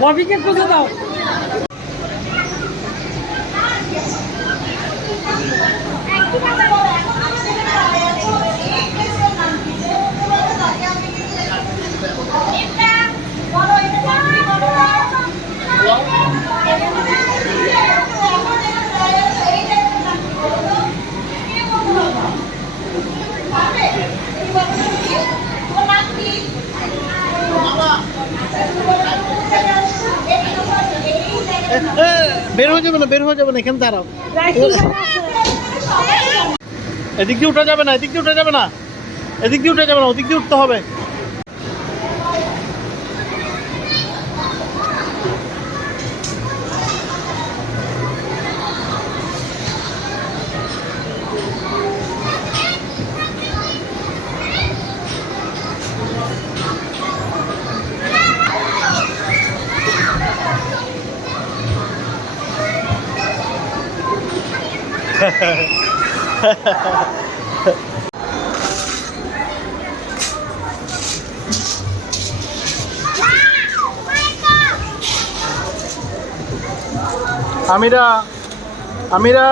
ববিকে পুজো দাও। বের হয়ে যাবে না, বের হয়ে যাবে না, এখানে দাঁড়াও। এদিক দিয়ে উঠা যাবে না, এদিক দিয়ে উঠা যাবে না, এদিক দিয়ে উঠা যাবে না, ওদিক দিয়ে উঠতে হবে। আমিরা, আমিরা।